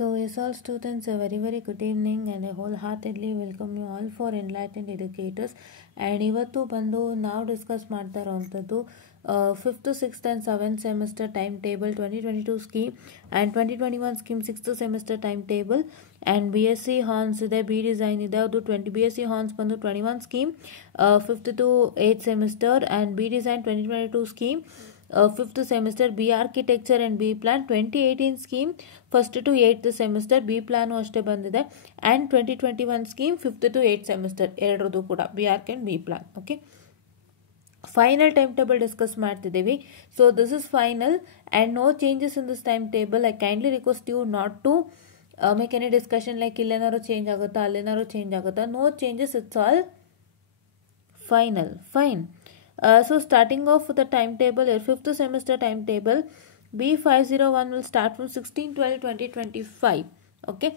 So, yes, all students, a very good evening and I wholeheartedly welcome you all for Enlightened Educators. And ಇವತ್ತು ಬಂದು ನಾವು discuss ಮಾಡ್ತಾ ಇರೋವಂಥದ್ದು 5th, 6th and 7th semester timetable 2022 scheme and 2021 scheme 6th semester timetable and BSc Horns ಇದೆ, B design ಇದೆ, ಅದು BSc Horns ಬಂದು 21 scheme 5th to 8th semester and B design 2022 scheme 5th semester B architecture and B plan 2018 scheme 1st to 8th semester B plan ಅಷ್ಟೇ ಬಂದಿದೆ and 2021 scheme 5th to 8th semester ಎರಡರದು ಕೂಡ B arch and B plan. Okay, final time table discuss ಮಾಡ್ತಿದ್ದೀವಿ. So this is final and no changes in this time table. I kindly request you not to make any discussion like ಇಲ್ಲೇನಾದ್ರು change ಆಗುತ್ತಾ ಅಲ್ಲೇನಾದ್ರು change ಆಗುತ್ತಾ. No changes, it's all final. Fine. So starting off with the timetable, 5th semester timetable B501 will start from 16/12/2025. Okay,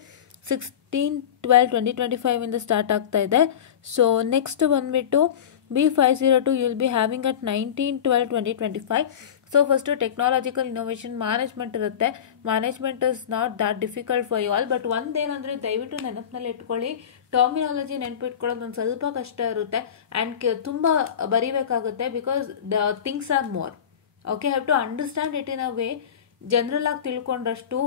16/12/2025 ಇಂದ start ಆಗ್ತಾ ಇದೆ. So next ಬಂದ್ಬಿಟ್ಟು B502 you will be having at 19/12/2025. So first technological innovation management ಇರುತ್ತೆ. Management is not that difficult for you all, but ಒಂದೇನಂದರೆ ದಯವಿಟ್ಟು ನೆನಪಿನಲ್ಲಿ ಇಟ್ಕೊಳ್ಳಿ, terminology ನೆನಪಿಟ್ಕೊಳ್ಳೋದು ಒಂದು ಸ್ವಲ್ಪ ಕಷ್ಟ ಇರುತ್ತೆ ಆ್ಯಂಡ್ ತುಂಬ ಬರೀಬೇಕಾಗುತ್ತೆ because the things are more. Okay, have to understand it in a way. General ಆಗಿ ತಿಳ್ಕೊಂಡಷ್ಟು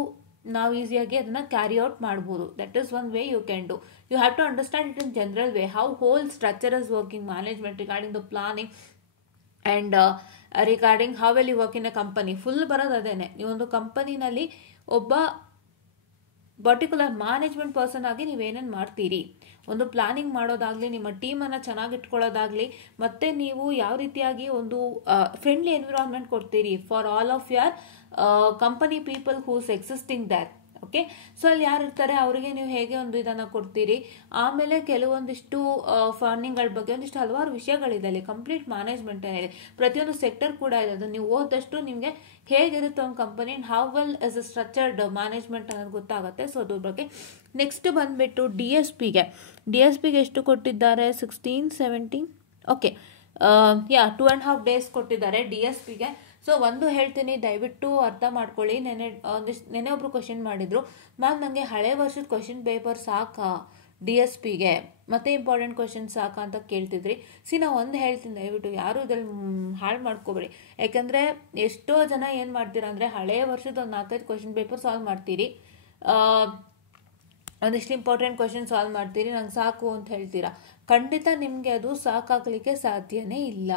ನಾವು ಈಸಿಯಾಗಿ ಅದನ್ನು ಕ್ಯಾರಿ ಔಟ್ ಮಾಡ್ಬೋದು. That is one way you can do. You have to understand it in general way, how whole structure is working management regarding the planning and regarding how well you work in a company. Full ಬರೋದು ಅದೇನೆ. ನೀವೊಂದು ಕಂಪನಿನಲ್ಲಿ ಒಬ್ಬ particular management person ಆಗಿ ನೀವೇನೇನು ಮಾಡ್ತೀರಿ, ಒಂದು planning ಮಾಡೋದಾಗಲಿ, ನಿಮ್ಮ ಟೀಮನ್ನು ಚೆನ್ನಾಗಿಟ್ಕೊಳ್ಳೋದಾಗಲಿ, ಮತ್ತು ನೀವು ಯಾವ ರೀತಿಯಾಗಿ ಒಂದು ಫ್ರೆಂಡ್ಲಿ ಎನ್ವಿರಾನ್ಮೆಂಟ್ ಕೊಡ್ತೀರಿ for all of your company people whose existing that. Okay, so ಅಲ್ಲಿ ಯಾರು ಇರ್ತಾರೆ ಅವರಿಗೆ ನೀವು ಹೇಗೆ ಒಂದು ಇದನ್ನು ಕೊಡ್ತೀರಿ. ಆಮೇಲೆ ಕೆಲವೊಂದಿಷ್ಟು ಫಂಡಿಂಗ್ಗಳ ಬಗ್ಗೆ ಒಂದಿಷ್ಟು ಹಲವಾರು ವಿಷಯಗಳಿದೆ ಅಲ್ಲಿ. ಕಂಪ್ಲೀಟ್ ಮ್ಯಾನೇಜ್ಮೆಂಟ್ ಏನಿದೆ, ಪ್ರತಿಯೊಂದು ಸೆಕ್ಟರ್ ಕೂಡ ಇದೆ. ಅದು ನೀವು ಓದಷ್ಟು ನಿಮಗೆ ಹೇಗಿರುತ್ತೆ ಒಂದು company and how well is a structured management ಅನ್ನೋದು ಗೊತ್ತಾಗುತ್ತೆ. ಸೊ ಅದ್ರ ಬಗ್ಗೆ ನೆಕ್ಸ್ಟ್ ಬಂದುಬಿಟ್ಟು ಡಿ ಎಸ್ ಪಿಗೆ ಎಷ್ಟು ಕೊಟ್ಟಿದ್ದಾರೆ, 16, 17. ಓಕೆ, 2.5 days ಕೊಟ್ಟಿದ್ದಾರೆ ಡಿ ಎಸ್ ಪಿಗೆ. ಸೊ ಒಂದು ಹೇಳ್ತೀನಿ, ದಯವಿಟ್ಟು ಅರ್ಥ ಮಾಡ್ಕೊಳ್ಳಿ. ನೆನೆ ಒಬ್ರು ಕ್ವಶನ್ ಮಾಡಿದ್ರು, ಮ್ಯಾಮ್ ನನಗೆ ಹಳೆ ವರ್ಷದ ಕ್ವಶನ್ ಪೇಪರ್ ಸಾಕಾ ಡಿ ಎಸ್ ಪಿಗೆ, ಮತ್ತೆ ಇಂಪಾರ್ಟೆಂಟ್ ಕ್ವಶನ್ ಸಾಕಾ ಅಂತ ಕೇಳ್ತಿದ್ರಿ. ನಾವು ಒಂದು ಹೇಳ್ತೀನಿ, ದಯವಿಟ್ಟು ಯಾರು ಇದ್ರಲ್ಲಿ ಹಾಳು ಮಾಡ್ಕೋಬೇಡಿ. ಯಾಕಂದರೆ ಎಷ್ಟೋ ಜನ ಏನು ಮಾಡ್ತೀರಾ ಅಂದರೆ ಹಳೆಯ ವರ್ಷದ ಒಂದು 4-5 ಕ್ವಶನ್ ಪೇಪರ್ ಸಾಲ್ವ್ ಮಾಡ್ತೀರಿ, ಒಂದಿಷ್ಟು ಇಂಪಾರ್ಟೆಂಟ್ ಕ್ವಶನ್ ಸಾಲ್ವ್ ಮಾಡ್ತೀರಿ, ನಂಗೆ ಸಾಕು ಅಂತ ಹೇಳ್ತೀರಾ. ಖಂಡಿತ ನಿಮಗೆ ಅದು ಸಾಕಾಗಲಿಕ್ಕೆ ಸಾಧ್ಯನೇ ಇಲ್ಲ.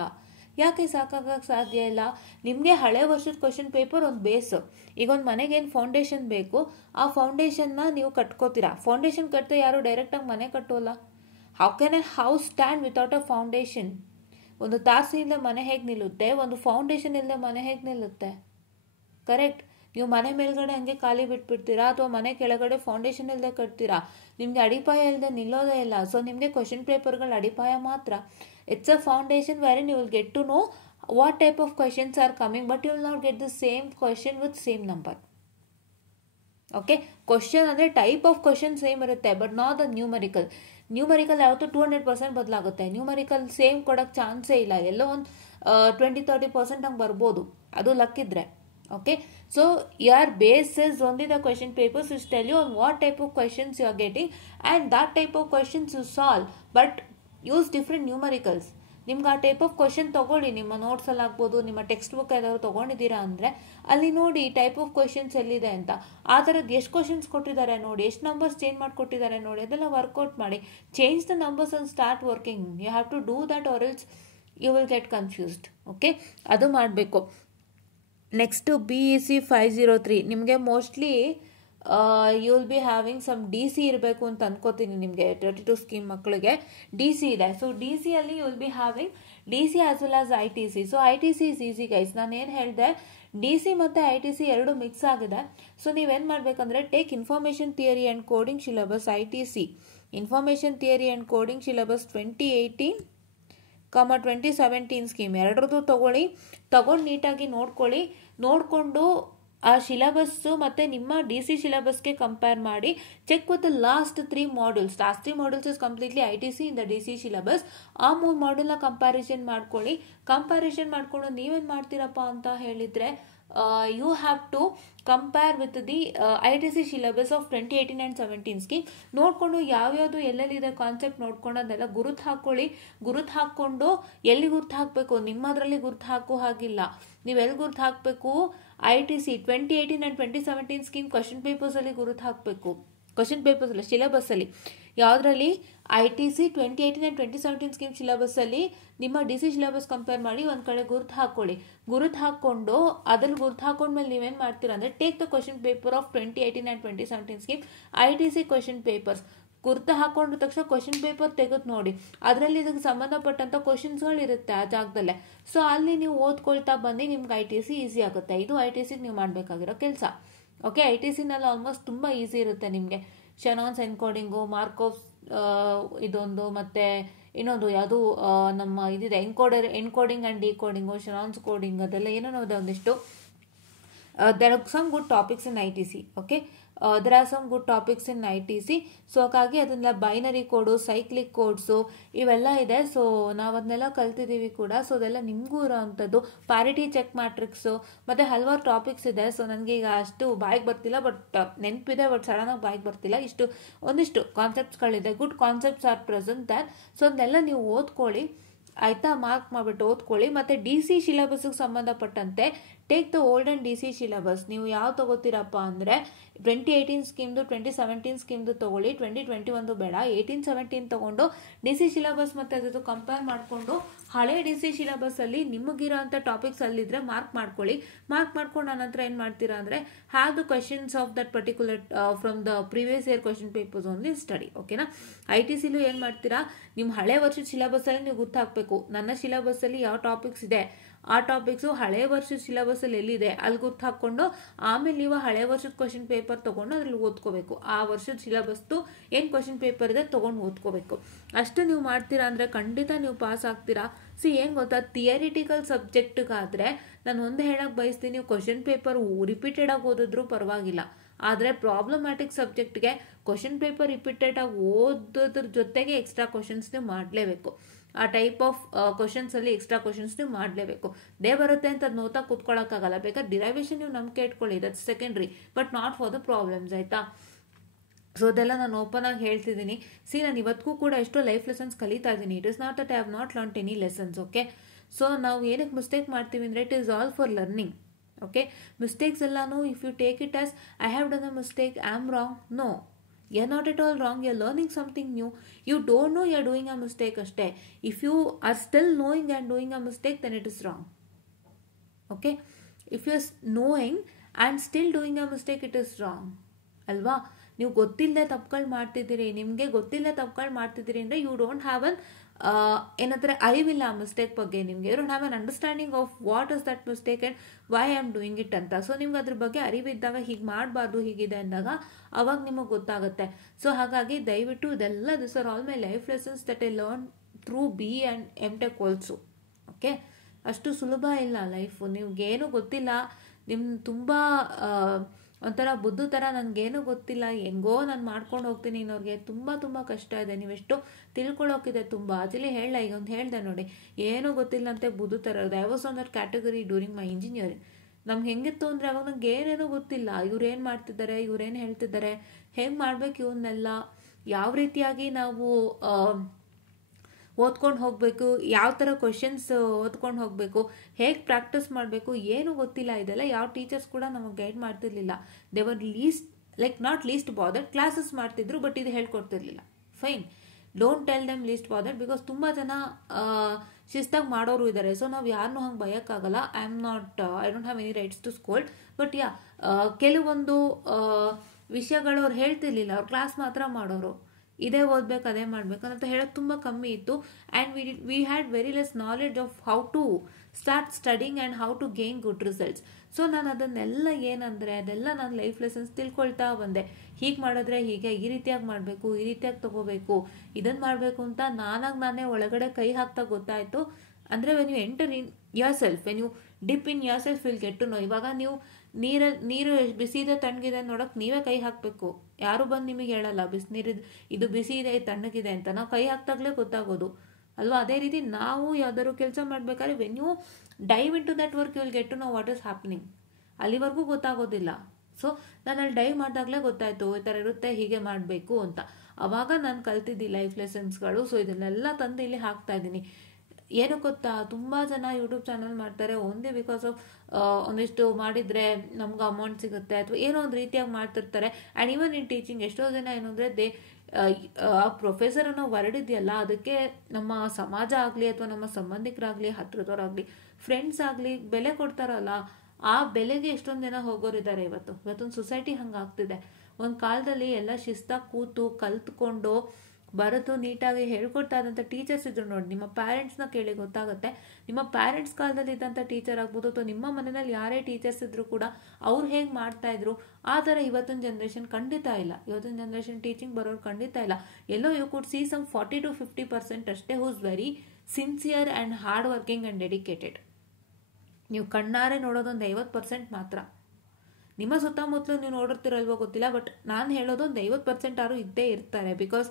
ಯಾಕೆ ಸಾಕಾಗಕ್ಕೆ ಸಾಧ್ಯ ಇಲ್ಲ? ನಿಮಗೆ ಹಳೆ ವರ್ಷದ ಕ್ವಶನ್ ಪೇಪರ್ ಒಂದು ಬೇಸ್. ಈಗ ಒಂದು ಮನೆಗೇನು ಫೌಂಡೇಶನ್ ಬೇಕು, ಆ ಫೌಂಡೇಶನ್ನ ನೀವು ಕಟ್ಕೋತೀರಾ. ಫೌಂಡೇಶನ್ ಕಟ್ಟಿದ್ರೆ ಯಾರು ಡೈರೆಕ್ಟಾಗಿ ಮನೆ ಕಟ್ಟೋಲ್ಲ. How can a house stand without a foundation? ಒಂದು ತಾರಸಿ ಇಲ್ಲದೆ ಮನೆ ಹೇಗೆ ನಿಲ್ಲುತ್ತೆ, ಒಂದು ಫೌಂಡೇಶನ್ ಇಲ್ಲದೆ ಮನೆ ಹೇಗೆ ನಿಲ್ಲುತ್ತೆ? ಕರೆಕ್ಟ್. ನೀವು ಮನೆ ಮೇಲ್ಗಡೆ ಹಂಗೆ ಖಾಲಿ ಬಿಟ್ಬಿಡ್ತೀರಾ, ಅಥವಾ ಮನೆ ಕೆಳಗಡೆ ಫೌಂಡೇಶನ್ ಇಲ್ಲದೆ ಕಟ್ತೀರಾ, ನಿಮಗೆ ಅಡಿಪಾಯ ಇಲ್ಲದೆ ನಿಲ್ಲೋದೇ ಇಲ್ಲ. ಸೊ ನಿಮಗೆ ಕ್ವಶನ್ ಪೇಪರ್ಗಳು ಅಡಿಪಾಯ ಮಾತ್ರ. It's a foundation wherein you will get to know what type of questions are coming, but you will not get the same question with same number. Okay, question ಅಂದರೆ ಟೈಪ್ ಆಫ್ ಕ್ವಶನ್ ಸೇಮ್ ಇರುತ್ತೆ, but not the numerical. Numerical ಯಾವತ್ತೂ 200% ಬದಲಾಗುತ್ತೆ. Numerical same ಕೊಡೋಕ್ಕೆ ಚಾನ್ಸೇ ಇಲ್ಲ. ಎಲ್ಲೋ ಒಂದು 20-30% ಹಂಗೆ ಬರ್ಬೋದು, ಅದು ಲಕ್ಕಿದ್ರೆ. Okay, so your base is only the question papers which tell you on what type of questions you are getting, and that type of questions you solve, but use different numericals. ನಿಮ್ಗೆ ಆ type of question ತೊಗೊಳ್ಳಿ, ನಿಮ್ಮ ನೋಟ್ಸಲ್ಲಿ ಆಗ್ಬೋದು, ನಿಮ್ಮ text book ಏನಾದ್ರು ತೊಗೊಂಡಿದ್ದೀರಾ ಅಂದರೆ ಅಲ್ಲಿ ನೋಡಿ ಈ ಟೈಪ್ ಆಫ್ ಕ್ವಶನ್ಸ್ ಎಲ್ಲಿದೆ ಅಂತ. ಆ ಥರದ್ದು ಎಷ್ಟು ಕ್ವಶನ್ಸ್ ಕೊಟ್ಟಿದ್ದಾರೆ ನೋಡಿ, ಎಷ್ಟು ನಂಬರ್ಸ್ ಚೇಂಜ್ ಮಾಡಿಕೊಟ್ಟಿದ್ದಾರೆ ನೋಡಿ, ಅದೆಲ್ಲ ವರ್ಕೌಟ್ ಮಾಡಿ. Change the numbers and start working. You have to do that or else you will get confused. Okay, ಅದು ಮಾಡಬೇಕು. ನೆಕ್ಸ್ಟು BEC 503 ನಿಮಗೆ mostly you will be having some DC ಇರಬೇಕು ಅಂತ ಅನ್ಕೋತೀನಿ. ನಿಮಗೆ 32 ಸ್ಕೀಮ್ ಮಕ್ಕಳಿಗೆ DC ಇದೆ. ಸೊ DC ಅಲ್ಲಿ you will be having DC as well as ITC. So ITC is easy guys. ನಾನೇನು ಹೇಳಿದೆ, DC ಮತ್ತು ITC ಎರಡು ಮಿಕ್ಸ್ ಆಗಿದೆ. ಸೊ ನೀವೇನು ಮಾಡಬೇಕಂದ್ರೆ take information theory and coding syllabus ITC, information theory and coding syllabus 2018-2017 scheme ಎರಡರದ್ದು ತಗೊಂಡು ನೀಟಾಗಿ ನೋಡಿಕೊಂಡು ಆ ಸಿಲೆಬಸ್ಸು ಮತ್ತು ನಿಮ್ಮ DC ಸಿಲೆಬಸ್ಗೆ ಕಂಪೇರ್ ಮಾಡಿ check with the last 3 modules. Last 3 modules is completely ITC in the DC syllabus. ಆ 3 ಮಾಡ್ಯೂಲ್ನ ಕಂಪ್ಯಾರಿಸನ್ ಮಾಡ್ಕೊಂಡು ನೀವೇನು ಮಾಡ್ತೀರಪ್ಪ ಅಂತ ಹೇಳಿದರೆ you have to compare with the ITC syllabus of 2018 and 17 scheme. ನೋಡಿಕೊಂಡು ಯಾವ್ಯಾವುದು ಎಲ್ಲೆಲ್ಲಿದೆ ಕಾನ್ಸೆಪ್ಟ್ ನೋಡ್ಕೊಂಡು ಅದೆಲ್ಲ ಗುರುತು ಹಾಕ್ಕೊಳ್ಳಿ. ಗುರುತು ಹಾಕ್ಕೊಂಡು ಎಲ್ಲಿ ಗುರುತು ಹಾಕಬೇಕು, ನಿಮ್ಮದ್ರಲ್ಲಿ ಗುರುತು ಹಾಕೋ ಹಾಗಿಲ್ಲ. ನೀವು ಎಲ್ಲಿ ಗುರುತು ಹಾಕಬೇಕು, ITC 2018 ಆ್ಯಂಡ್ 2017 ಸ್ಕೀಮ್ ಕ್ವಶನ್ ಪೇಪರ್ಸಲ್ಲಿ ಗುರುತು ಹಾಕಬೇಕು. ಕ್ವಶನ್ ಪೇಪರ್ಸಲ್ಲಿ ಸಿಲೆಬಸ್ಸಲ್ಲಿ ಯಾವುದರಲ್ಲಿ ITC 2018 ಆ್ಯಂಡ್ 2017 ಸ್ಕೀಮ್ ಸಿಲೆಬಸ್ಸಲ್ಲಿ ನಿಮ್ಮ DC ಸಿಲೆಬಸ್ ಕಂಪೇರ್ ಮಾಡಿ ಒಂದು ಕಡೆ ಗುರುತು ಹಾಕ್ಕೊಳ್ಳಿ. ಗುರುತು ಹಾಕ್ಕೊಂಡು ಅದ್ರಲ್ಲಿ ಗುರುತು ಹಾಕೊಂಡ್ಮೇಲೆ ನೀವೇನು ಮಾಡ್ತೀರಾ ಅಂದರೆ take the question paper of 2018 and 2017 scheme ITC question papers. ಗುರುತು ಹಾಕೊಂಡ ತಕ್ಷಣ ಕ್ವಶನ್ ಪೇಪರ್ ತೆಗೆದು ನೋಡಿ, ಅದರಲ್ಲಿ ಇದಕ್ಕೆ ಸಂಬಂಧಪಟ್ಟಂಥ ಕ್ವಶನ್ಸ್ಗಳಿರುತ್ತೆ ಆ ಜಾಗದಲ್ಲೇ. ಸೊ ಅಲ್ಲಿ ನೀವು ಓದ್ಕೊಳ್ತಾ ಬಂದು ನಿಮ್ಗೆ ITC ಈಸಿ ಆಗುತ್ತೆ. ಇದು ITCಗೆ ನೀವು ಮಾಡಬೇಕಾಗಿರೋ ಕೆಲಸ. ಓಕೆ, ITCನಲ್ಲಿ ಆಲ್ಮೋಸ್ಟ್ ತುಂಬ ಈಸಿ ಇರುತ್ತೆ ನಿಮಗೆ. ಶೆನಾನ್ಸ್ ಎನ್ಕೋಡಿಂಗು, ಮಾರ್ಕೋವ್ ಇದೊಂದು, ಮತ್ತು ಇನ್ನೊಂದು ಯಾವುದು ನಮ್ಮ ಇದಿದೆ ಎನ್ಕೋಡಿಂಗ್ ಆ್ಯಂಡ್ ಡಿಕೋಡಿಂಗು, ಶೆನಾನ್ಸ್ ಕೋಡಿಂಗ್, ಅದೆಲ್ಲ ಏನೇನೋ ಇದೆ ಒಂದಿಷ್ಟು. there are some good topics in ITC. Okay, there are some good topics in ITC. So ಹಾಗಾಗಿ ಅದನ್ನೆಲ್ಲ ಬೈನರಿ ಕೋಡು, ಸೈಕ್ಲಿಕ್ ಕೋಡ್ಸು ಇವೆಲ್ಲ ಇದೆ. ಸೊ ನಾವು ಅದನ್ನೆಲ್ಲ ಕಲ್ತಿದ್ದೀವಿ ಕೂಡ. ಸೊ ಅದೆಲ್ಲ ನಿಮಗೂ ಇರೋವಂಥದ್ದು. ಪ್ಯಾರಿಟಿ ಚೆಕ್ ಮ್ಯಾಟ್ರಿಕ್ಸು ಮತ್ತು ಹಲವಾರು ಟಾಪಿಕ್ಸ್ ಇದೆ. ಸೊ ನನಗೆ ಈಗ ಅಷ್ಟು ಬಾಯಿಗೆ ಬರ್ತಿಲ್ಲ, ಬಟ್ ನೆನಪಿದೆ, ಬಟ್ ಸಡನ್ನಾಗಿ ಬಾಯಿಗೆ ಬರ್ತಿಲ್ಲ. ಒಂದಿಷ್ಟು ಕಾನ್ಸೆಪ್ಟ್ಸ್ಗಳಿದೆ. Good concepts are present there. So ಅದನ್ನೆಲ್ಲ ನೀವು ಓದ್ಕೊಳ್ಳಿ ಆಯಿತಾ, ಮಾರ್ಕ್ ಮಾಡಿಬಿಟ್ಟು ಓದ್ಕೊಳ್ಳಿ. ಮತ್ತು DC ಸಿಲೆಬಸ್ಗೆ ಸಂಬಂಧಪಟ್ಟಂತೆ take the old and DC syllabus. ನೀವು ಯಾವ ತೊಗೋತೀರಪ್ಪ ಅಂದರೆ 2018 ಸ್ಕೀಮ್ದು 2017 ಸ್ಕೀಮ್ದು ತೊಗೊಳ್ಳಿ. 2021 ಬೇಡ, 18-17 ತೊಗೊಂಡು DC ಸಿಲೆಬಸ್ ಮತ್ತು ಅದ್ರದ್ದು ಕಂಪೇರ್ ಮಾಡಿಕೊಂಡು ಹಳೆ DC ಸಿಲೆಬಸ್ಸಲ್ಲಿ ನಿಮಗಿರೋಂಥ ಟಾಪಿಕ್ಸ್ ಅಲ್ಲಿದ್ದರೆ ಮಾರ್ಕ್ ಮಾಡ್ಕೊಳ್ಳಿ. ಮಾರ್ಕ್ ಮಾಡ್ಕೊಂಡು ಆನಂತರ ಏನು ಮಾಡ್ತೀರಾ ಅಂದರೆ have the questions of that particular from the previous year question papers only study. ಓಕೆನಾ. ITCಲೂ ಏನು ಮಾಡ್ತೀರಾ, ನಿಮ್ಮ ಹಳೆ ವರ್ಷದ ಸಿಲೆಬಸ್ಸಲ್ಲಿ ನೀವು ಗೊತ್ತಾಗಬೇಕು ನನ್ನ ಸಿಲೆಬಸ್ಸಲ್ಲಿ ಯಾವ ಟಾಪಿಕ್ಸ್ ಇದೆ, ಆ ಟಾಪಿಕ್ಸು ಹಳೆ ವರ್ಷದ ಸಿಲೆಬಸ್ಸಲ್ಲಿ ಎಲ್ಲಿದೆ ಅಲ್ಲಿ ಗುರ್ತು ಹಾಕ್ಕೊಂಡು ಆಮೇಲೆ ನೀವು ಹಳೆ ವರ್ಷದ ಕ್ವಶನ್ ಪೇಪರ್ ತೊಗೊಂಡು ಅದ್ರಲ್ಲಿ ಓದ್ಕೋಬೇಕು. ಆ ವರ್ಷದ ಸಿಲೆಬಸ್ದು ಏನು ಕ್ವಶನ್ ಪೇಪರ್ ಇದೆ ತೊಗೊಂಡು ಓದ್ಕೋಬೇಕು. ಅಷ್ಟು ನೀವು ಮಾಡ್ತೀರಾ ಅಂದರೆ ಖಂಡಿತ ನೀವು ಪಾಸ್ ಆಗ್ತೀರಾ. ಏನು ಗೊತ್ತಾ, ಥಿಯರಿಟಿಕಲ್ ಸಬ್ಜೆಕ್ಟ್ಗಾದರೆ ನಾನು ಒಂದು ಹೇಳಕ್ಕೆ ಬಯಸ್ತೀನಿ, ನೀವು ಕ್ವಶನ್ ಪೇಪರ್ ರಿಪೀಟೆಡಾಗಿ ಓದಿದ್ರೂ ಪರವಾಗಿಲ್ಲ. ಆದರೆ ಪ್ರಾಬ್ಲಮ್ಯಾಟಿಕ್ ಸಬ್ಜೆಕ್ಟ್ಗೆ ಕ್ವಶನ್ ಪೇಪರ್ ರಿಪೀಟೆಡಾಗಿ ಓದೋದ್ರ ಜೊತೆಗೆ ಎಕ್ಸ್ಟ್ರಾ ಕ್ವಶನ್ಸ್ ನೀವು ಮಾಡಲೇಬೇಕು. ಆ ಟೈಪ್ ಆಫ್ ಕ್ವಶನ್ಸಲ್ಲಿ ಎಕ್ಸ್ಟ್ರಾ ಕ್ವಶನ್ಸ್ ನೀವು ಮಾಡಲೇಬೇಕು. ಬರುತ್ತೆ ಅಂತ ಅದು ನೋತಾ ಕೂತ್ಕೊಳ್ಳೋಕ್ಕಾಗಲ್ಲ. ಬೇಕಾದ್ರೆ ಡಿರೈವೇಷನ್ ನೀವು ನಂಬಿಕೆ ಇಟ್ಕೊಳ್ಳಿ, that's secondary, but not for the problems. ಆಯಿತಾ. ಸೊ ಅದೆಲ್ಲ ನಾನು ಓಪನ್ ಆಗಿ ಹೇಳ್ತಿದ್ದೀನಿ. ನಾನು ಇವತ್ತಿಗೂ ಕೂಡ ಎಷ್ಟೋ ಲೈಫ್ ಲೆಸನ್ಸ್ ಕಲಿತಾ ಇದ್ದೀನಿ. It is not that I have not learned any lessons. Okay, so ನಾವು ಏನಕ್ಕೆ ಮಿಸ್ಟೇಕ್ ಮಾಡ್ತೀವಿ ಅಂದರೆ it is all for learning. Okay, mistakes ಎಲ್ಲಾನು if you take it as I have done a mistake, I am wrong, no, you're not at all wrong. You're learning something new. You don't know you're doing a mistake ashte. If you are still knowing and doing a mistake, then it is wrong. Okay, if you're knowing and still doing a mistake, it is wrong. ಅಲ್ವಾ. ನೀವು ಗೊತ್ತಿಲ್ಲದೆ ತಪ್ಪುಗಳು ಮಾಡ್ತಿದ್ದೀರಿ, ನಿಮಗೆ ಗೊತ್ತಿಲ್ಲದೆ ತಪ್ಪುಗಳು ಮಾಡ್ತಿದ್ದೀರಿ ಅಂದರೆ ಯು ಡೋಂಟ್ ಹ್ಯಾವ್ ಅನ್ ಏನಂದರೆ ಅರಿವಿಲ್ಲ ಆ ಮಿಸ್ಟೇಕ್ ಬಗ್ಗೆ. ನಿಮಗೆ you don't have an understanding of what is that mistake and why I am doing it ಅಂತ. ಸೊ ನಿಮ್ಗೆ ಅದ್ರ ಬಗ್ಗೆ ಅರಿವಿದ್ದಾಗ ಹೀಗೆ ಮಾಡಬಾರ್ದು ಹೀಗಿದೆ ಅಂದಾಗ ಅವಾಗ ನಿಮಗೆ ಗೊತ್ತಾಗುತ್ತೆ. ಸೊ ಹಾಗಾಗಿ ದಯವಿಟ್ಟು ಇದೆಲ್ಲ this are all my life lessons that I learn through BE and M.Tech also. Okay, ಅಷ್ಟು ಸುಲಭ ಇಲ್ಲ ಲೈಫು. ನಿಮ್ಗೇನು ಗೊತ್ತಿಲ್ಲ, ನಿಮ್ಮ ತುಂಬ ಒಂಥರ ಬುದ್ಧು ಥರ ನನಗೇನು ಗೊತ್ತಿಲ್ಲ, ಹೆಂಗೋ ನಾನು ಮಾಡ್ಕೊಂಡು ಹೋಗ್ತೀನಿ ಇನ್ನೋರಿಗೆ ತುಂಬ ತುಂಬ ಕಷ್ಟ ಇದೆ. ನೀವೆಷ್ಟು ತಿಳ್ಕೊಳ್ಳೋಕ್ಕಿದೆ ತುಂಬ. ಆಕ್ಚುಲಿ ಈಗ ಒಂದು ಹೇಳಿದೆ ನೋಡಿ, ಏನೂ ಗೊತ್ತಿಲ್ಲ ಅಂತೆ ಬುದ್ಧು ಥರ ಇರೋದು. I was on that category during my engineering. ನಮ್ಗೆ ಹೆಂಗಿತ್ತು ಅಂದರೆ ಅವಾಗ ನಂಗೆ ಏನೇನೋ ಗೊತ್ತಿಲ್ಲ. ಇವ್ರೇನು ಮಾಡ್ತಿದ್ದಾರೆ, ಇವ್ರೇನು ಹೇಳ್ತಿದ್ದಾರೆ, ಹೆಂಗೆ ಮಾಡ್ಬೇಕು ಇವನ್ನೆಲ್ಲ, ಯಾವ ರೀತಿಯಾಗಿ ನಾವು ಓದ್ಕೊಂಡು ಹೋಗಬೇಕು, ಯಾವ ಥರ ಕ್ವಶನ್ಸ್ ಓದ್ಕೊಂಡು ಹೋಗಬೇಕು, ಹೇಗೆ ಪ್ರಾಕ್ಟೀಸ್ ಮಾಡಬೇಕು, ಏನೂ ಗೊತ್ತಿಲ್ಲ. ಇದೆಲ್ಲ ಯಾವ ಟೀಚರ್ಸ್ ಕೂಡ ನಮಗೆ ಗೈಡ್ ಮಾಡ್ತಿರ್ಲಿಲ್ಲ. They were not least bothered. Classes ಮಾಡ್ತಿದ್ರು, ಬಟ್ ಇದು ಹೇಳ್ಕೊಡ್ತಿರ್ಲಿಲ್ಲ. Fine, don't tell them least bothered, because ತುಂಬ ಜನ ಶಿಸ್ತಾಗಿ ಮಾಡೋರು ಇದ್ದಾರೆ. ಸೊ ನಾವು ಯಾರನ್ನೂ ಹಂಗೆ ಬಯೋಕ್ಕಾಗಲ್ಲ. I don't have any rights to scold. But ಕೆಲವೊಂದು ವಿಷಯಗಳು ಅವ್ರು ಹೇಳ್ತಿರ್ಲಿಲ್ಲ, ಅವ್ರು ಕ್ಲಾಸ್ ಮಾತ್ರ ಮಾಡೋರು. ಇದೇ ಓದ್ಬೇಕು, ಅದೇ ಮಾಡಬೇಕು ಅಂತ ಹೇಳೋದು ತುಂಬ ಕಮ್ಮಿ ಇತ್ತು. And we had very less knowledge of how to start studying and how to gain good results. So ನಾನು ಅದನ್ನೆಲ್ಲ ಏನಂದರೆ ಅದೆಲ್ಲ ನಾನು ಲೈಫ್ ಲೆಸನ್ಸ್ ತಿಳ್ಕೊಳ್ತಾ ಬಂದೆ. ಹೀಗೆ ಮಾಡಿದ್ರೆ ಹೀಗೆ, ಈ ರೀತಿಯಾಗಿ ಮಾಡಬೇಕು, ಈ ರೀತಿಯಾಗಿ ತೊಗೋಬೇಕು, ಇದನ್ನು ಮಾಡಬೇಕು ಅಂತ ನಾನೇ ಒಳಗಡೆ ಕೈ ಹಾಕ್ತಾ ಗೊತ್ತಾಯಿತು. ಅಂದರೆ when you enter in yourself, when you dip in yourself will get to know. ಇವಾಗ ನೀವು ನೀರು ಬಿಸಿದೆ ತಣ್ಣಗಿದೆ ನೋಡೋಕೆ ನೀವೇ ಕೈ ಹಾಕಬೇಕು. ಯಾರು ಬಂದು ನಿಮಗೆ ಹೇಳಲ್ಲ ಬಿಸಿನೀರಿದು ಇದು ಬಿಸಿ ಇದೆ, ತಣ್ಣಗಿದೆ ಅಂತ. ನಾವು ಕೈ ಹಾಕ್ದಾಗಲೇ ಗೊತ್ತಾಗೋದು ಅಲ್ವಾ. ಅದೇ ರೀತಿ ನಾವು ಯಾವ್ದಾದ್ರು ಕೆಲಸ ಮಾಡಬೇಕಾದ್ರೆ when you dive into that work you will get to know what is happening. ಅಲ್ಲಿವರೆಗೂ ಗೊತ್ತಾಗೋದಿಲ್ಲ. ಸೊ ನಾನು ಅಲ್ಲಿ ಡೈವ್ ಮಾಡಿದಾಗಲೇ ಗೊತ್ತಾಯಿತು ಈ ಥರ ಇರುತ್ತೆ, ಹೀಗೆ ಮಾಡಬೇಕು ಅಂತ. ಆವಾಗ ನಾನು ಕಲ್ತಿದ್ದಿ ಲೈಫ್ ಲೆಸನ್ಸ್ಗಳು. ಸೊ ಇದನ್ನೆಲ್ಲ ತಂದು ಇಲ್ಲಿ ಹಾಕ್ತಾ ಇದ್ದೀನಿ. ಏನು ಗೊತ್ತಾ, ತುಂಬ ಜನ ಯೂಟ್ಯೂಬ್ ಚಾನಲ್ ಮಾಡ್ತಾರೆ ಓನ್ಲಿ ಬಿಕಾಸ್ ಆಫ್ ಒಂದಿಷ್ಟು ಮಾಡಿದರೆ ನಮ್ಗೆ ಅಮೌಂಟ್ ಸಿಗುತ್ತೆ ಅಥವಾ ಏನೋ ಒಂದು ರೀತಿಯಾಗಿ ಮಾಡ್ತಿರ್ತಾರೆ. ಆ್ಯಂಡ್ ಈವನ್ ಇನ್ ಟೀಚಿಂಗ್ ಎಷ್ಟೋ ಜನ ಏನು ಅಂದರೆ ಆ ಪ್ರೊಫೆಸರ್ ಅನ್ನೋ ವರ್ಡ್ ಇದೆಯಲ್ಲ, ಅದಕ್ಕೆ ನಮ್ಮ ಸಮಾಜ ಆಗಲಿ ಅಥವಾ ನಮ್ಮ ಸಂಬಂಧಿಕರಾಗಲಿ, ಹತ್ರದವರಾಗಲಿ, ಫ್ರೆಂಡ್ಸ್ ಆಗಲಿ ಬೆಲೆ ಕೊಡ್ತಾರಲ್ಲ, ಆ ಬೆಲೆಗೆ ಎಷ್ಟೊಂದು ಜನ ಹೋಗೋರಿದ್ದಾರೆ. ಇವತ್ತೊಂದು ಸೊಸೈಟಿ ಹಂಗಾಗ್ತಿದೆ. ಒಂದು ಕಾಲದಲ್ಲಿ ಎಲ್ಲ ಶಿಸ್ತಾಗಿ ಕೂತು ಕಲ್ತ್ಕೊಂಡು ಬರೆದು ನೀಟಾಗಿ ಹೇಳ್ಕೊಡ್ತಾ ಇದ್ದಂಥ ಟೀಚರ್ಸ್ ಇದ್ರು ನೋಡಿ. ನಿಮ್ಮ ಪ್ಯಾರೆಂಟ್ಸ್ನ ಕೇಳಿ ಗೊತ್ತಾಗುತ್ತೆ. ನಿಮ್ಮ ಪ್ಯಾರೆಂಟ್ಸ್ ಕಾಲದಲ್ಲಿ ಇದ್ದಂಥ ಟೀಚರ್ ಆಗ್ಬೋದು ಅಥವಾ ನಿಮ್ಮ ಮನೆಯಲ್ಲಿ ಯಾರೇ ಟೀಚರ್ಸ್ ಇದ್ರು ಕೂಡ ಅವ್ರು ಹೇಗೆ ಮಾಡ್ತಾ ಇದ್ರು, ಆ ಥರ ಇವತ್ತಿನ ಜನ್ರೇಷನ್ ಖಂಡಿತ ಇಲ್ಲ. ಇವತ್ತಿನ ಜನ್ರೇಷನ್ ಟೀಚಿಂಗ್ ಬರೋರು ಖಂಡಿತ ಇಲ್ಲ. ಎಲ್ಲೋ you could see some 40 to 50% ಅಷ್ಟೇ who's very sincere and hard working and dedicated. ನೀವು ಕಣ್ಣಾರೆ ನೋಡೋದೊಂದು 50% ಮಾತ್ರ. ನಿಮ್ಮ ಸುತ್ತಮುತ್ತಲು ನೀವು ನೋಡಿರ್ತಿರಲ್ವೋ ಗೊತ್ತಿಲ್ಲ, ಬಟ್ ನಾನು ಹೇಳೋದು ಒಂದು 50% ಯಾರು ಇದ್ದೇ ಇರ್ತಾರೆ. ಬಿಕಾಸ್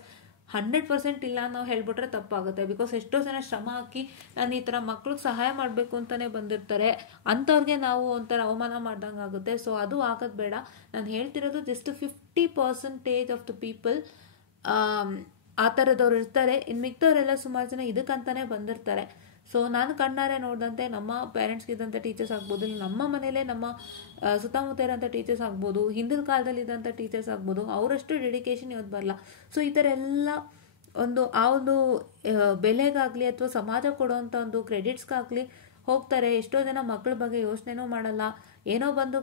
100% ಇಲ್ಲ ನಾವು ಹೇಳ್ಬಿಟ್ರೆ ತಪ್ಪಾಗುತ್ತೆ. ಬಿಕಾಸ್ ಎಷ್ಟೋ ಜನ ಶ್ರಮ ಹಾಕಿ ನಾನು ಈ ಥರ ಮಕ್ಳಿಗೆ ಸಹಾಯ ಮಾಡಬೇಕು ಅಂತಲೇ ಬಂದಿರ್ತಾರೆ. ಅಂಥವ್ರಿಗೆ ನಾವು ಒಂಥರ ಅವಮಾನ ಮಾಡ್ದಂಗೆ ಆಗುತ್ತೆ. ಸೊ ಅದು ಆಗೋದು ಬೇಡ. ನಾನು ಹೇಳ್ತಿರೋದು ಜಸ್ಟ್ 50% ಆಫ್ ದ ಪೀಪಲ್ ಆ ಥರದವ್ರು ಇರ್ತಾರೆ. ಇನ್ನು ಮಿಕ್ದವರೆಲ್ಲ ಸುಮಾರು ಜನ ಇದಕ್ಕಂತಾನೆ ಬಂದಿರ್ತಾರೆ. ಸೊ ನಾನು ಕಣ್ಣಾರೆ ನೋಡಿದಂತೆ ನಮ್ಮ ಪೇರೆಂಟ್ಸ್ಗೆ ಇದ್ದಂಥ ಟೀಚರ್ಸ್ ಆಗ್ಬೋದು, ನಮ್ಮ ಮನೇಲೆ ನಮ್ಮ ಸುತ್ತಮುತ್ತ ಇರೋಂಥ ಟೀಚರ್ಸ್ ಆಗ್ಬೋದು, ಹಿಂದಿನ ಕಾಲದಲ್ಲಿ ಇದ್ದಂಥ ಟೀಚರ್ಸ್ ಆಗ್ಬೋದು, ಅವರಷ್ಟು ಡೆಡಿಕೇಶನ್ ಇವತ್ತು ಬರಲ್ಲ. ಸೊ ಈ ಥರ ಎಲ್ಲ ಆ ಒಂದು ಬೆಲೆಗಾಗಲಿ ಅಥವಾ ಸಮಾಜ ಕೊಡೋವಂಥ ಒಂದು ಕ್ರೆಡಿಟ್ಸ್ಗಾಗಲಿ ಹೋಗ್ತಾರೆ. ಎಷ್ಟೋ ಜನ ಮಕ್ಕಳ ಬಗ್ಗೆ ಯೋಚನೆನೂ ಮಾಡಲ್ಲ. ಏನೋ ಬಂದು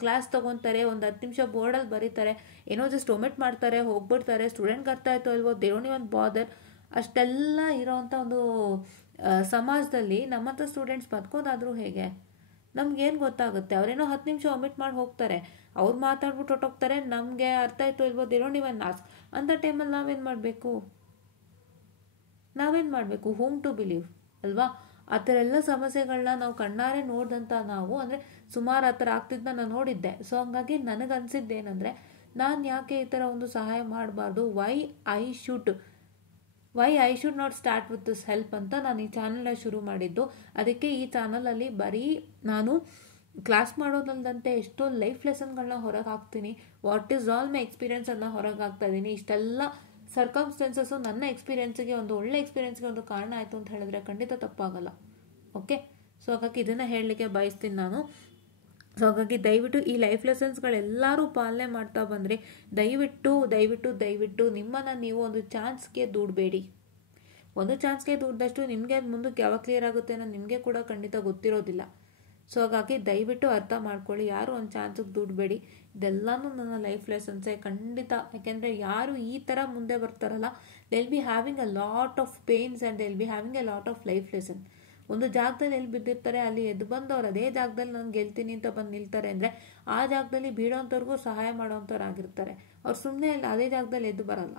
ಕ್ಲಾಸ್ ತೊಗೊತಾರೆ, ಒಂದು 10 ನಿಮಿಷ ಬೋರ್ಡಲ್ಲಿ ಬರೀತಾರೆ, ಏನೋ ಜಸ್ಟ್ ಒಮಿಟ್ ಮಾಡ್ತಾರೆ, ಹೋಗ್ಬಿಡ್ತಾರೆ. ಸ್ಟೂಡೆಂಟ್ಗೆ ಅರ್ಥ ಆಯಿತು ಅಲ್ವೋ, ದೇ ಡೋಂಟ್ ಇವನ್ ಬಾದರ್. ಅಷ್ಟೆಲ್ಲ ಇರೋವಂಥ ಒಂದು ಸಮಾಜದಲ್ಲಿ ನಮ್ಮಂಥ ಸ್ಟೂಡೆಂಟ್ಸ್ ಬದುಕೋದಾದರೂ ಹೇಗೆ? ನಮ್ಗೇನು ಗೊತ್ತಾಗುತ್ತೆ? ಅವರೇನೋ 10 ನಿಮಿಷ ಒಮಿಟ್ ಮಾಡಿ ಹೋಗ್ತಾರೆ, ಅವ್ರು ಮಾತಾಡ್ಬಿಟ್ಟು ಹೊಟ್ಟೋಗ್ತಾರೆ. ನಮಗೆ ಅರ್ಥ ಆಯಿತು ಇಲ್ವೋ, ದೇ ಡೋಂಟ್ ಇವನ್ ಆಸ್ಕ್. ಅಂಥ ಟೈಮಲ್ಲಿ ನಾವೇನು ಮಾಡಬೇಕು? ಹೂಮ್ ಟು ಬಿಲೀವ್ ಅಲ್ವಾ? ಆ ಥರ ಎಲ್ಲ ಸಮಸ್ಯೆಗಳನ್ನ ನಾವು ಕಣ್ಣಾರೆ ನೋಡಿದಂಥ ನಾವು, ಅಂದರೆ ಸುಮಾರು ಆ ಥರ ಆಗ್ತಿದ್ದನ್ನ ನಾನು ನೋಡಿದ್ದೆ. ಸೊ ಹಂಗಾಗಿ ನನಗನ್ಸಿದ್ದೇನೆಂದರೆ, ನಾನು ಯಾಕೆ ಈ ಥರ ಒಂದು ಸಹಾಯ ಮಾಡಬಾರ್ದು, why I should not start with this help ಅಂತ ನಾನು ಈ ಚಾನಲ್ನ ಶುರು ಮಾಡಿದ್ದು. ಅದಕ್ಕೆ ಈ ಚಾನಲಲ್ಲಿ ಬರೀ ನಾನು ಕ್ಲಾಸ್ ಮಾಡೋದಲ್ದಂತೆ ಎಷ್ಟೋ ಲೈಫ್ ಲೆಸನ್ಗಳನ್ನ ಹೊರಗೆ ಹಾಕ್ತೀನಿ. What is all my experience ಅನ್ನ ಹೊರಗೆ ಹಾಕ್ತಾ ಇದ್ದೀನಿ. ಇಷ್ಟೆಲ್ಲ ಸರ್ಕಮ್ಸ್ಟೆನ್ಸಸ್ಸು ನನ್ನ ಎಕ್ಸ್ಪೀರಿಯನ್ಸ್ಗೆ, ಒಂದು ಒಳ್ಳೆ ಎಕ್ಸ್ಪೀರಿಯನ್ಸ್ಗೆ ಒಂದು ಕಾರಣ ಆಯಿತು ಅಂತ ಹೇಳಿದ್ರೆ ಖಂಡಿತ ತಪ್ಪಾಗಲ್ಲ. ಓಕೆ, ಸೊ ಹಾಗಾಗಿ ಇದನ್ನು ಹೇಳಲಿಕ್ಕೆ ಬಯಸ್ತೀನಿ ನಾನು. ಸೊ ಹಾಗಾಗಿ ದಯವಿಟ್ಟು ಈ ಲೈಫ್ ಲೆಸನ್ಸ್ಗಳೆಲ್ಲರೂ ಪಾಲನೆ ಮಾಡ್ತಾ ಬಂದರೆ ದಯವಿಟ್ಟು ನಿಮ್ಮನ್ನು ನೀವು ಒಂದು ಚಾನ್ಸ್ಗೆ ದುಡ್ಬೇಡಿ. ಒಂದು ಚಾನ್ಸ್ಗೆ ದುಡ್ದಷ್ಟು ನಿಮಗೆ ಅದು ಮುಂದಕ್ಕೆ ಯಾವಾಗ ಕ್ಲಿಯರ್ ಆಗುತ್ತೆ ಅನ್ನೋ ನಿಮಗೆ ಕೂಡ ಖಂಡಿತ ಗೊತ್ತಿರೋದಿಲ್ಲ. ಸೊ ಹಾಗಾಗಿ ದಯವಿಟ್ಟು ಅರ್ಥ ಮಾಡ್ಕೊಳ್ಳಿ, ಯಾರು ಒಂದು ಚಾನ್ಸಿಗೆ ದುಡ್ಬೇಡಿ. ಇದೆಲ್ಲನೂ ನನ್ನ ಲೈಫ್ ಲೆಸನ್ಸೇ ಖಂಡಿತ. ಯಾಕೆಂದರೆ ಯಾರು ಈ ಥರ ಮುಂದೆ ಬರ್ತಾರಲ್ಲ, they will be having a lot of pains and they will be having a lot of life lesson. ಒಂದು ಜಾಗದಲ್ಲಿ ಎಲ್ಲಿ ಬಿದ್ದಿರ್ತಾರೆ ಅಲ್ಲಿ ಎದ್ದು ಬಂದವ್ರು ಅದೇ ಜಾಗದಲ್ಲಿ ನಾನು ಗೆಲ್ತೀನಿ ಅಂತ ಬಂದು ನಿಲ್ತಾರೆ ಅಂದರೆ ಆ ಜಾಗದಲ್ಲಿ ಬೀಳೋಂಥವ್ರಿಗೂ ಸಹಾಯ ಮಾಡೋವಂಥವ್ರು ಆಗಿರ್ತಾರೆ. ಅವ್ರು ಸುಮ್ಮನೆ ಅದೇ ಜಾಗದಲ್ಲಿ ಎದ್ದು ಬರಲ್ಲ.